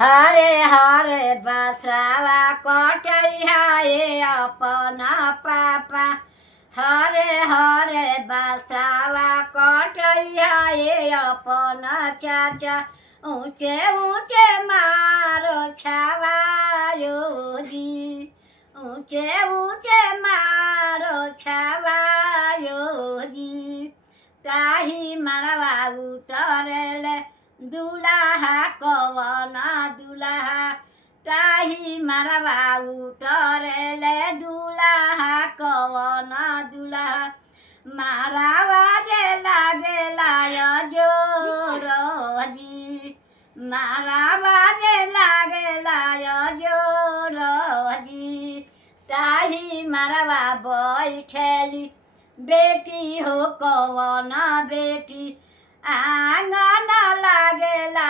हरे हरे बसवा कटैया ये अपना पापा हरे हरे बसवा कटैया ये अपना चाचा ऊंचे ऊंचे मारो छावायो जी ऊंचे ऊंचे मारो छावायो जी ताही मरवा उतरले दुलाहा कवना दुलाहा ताही मरवा उतरले दुलाहा कवना दुलाहा मारावा जे लागेला जोर जी मारावा जे लागेला जोर जी ताही मरवा बैठेली बेटी हो कवना बेटी आंगन लागेला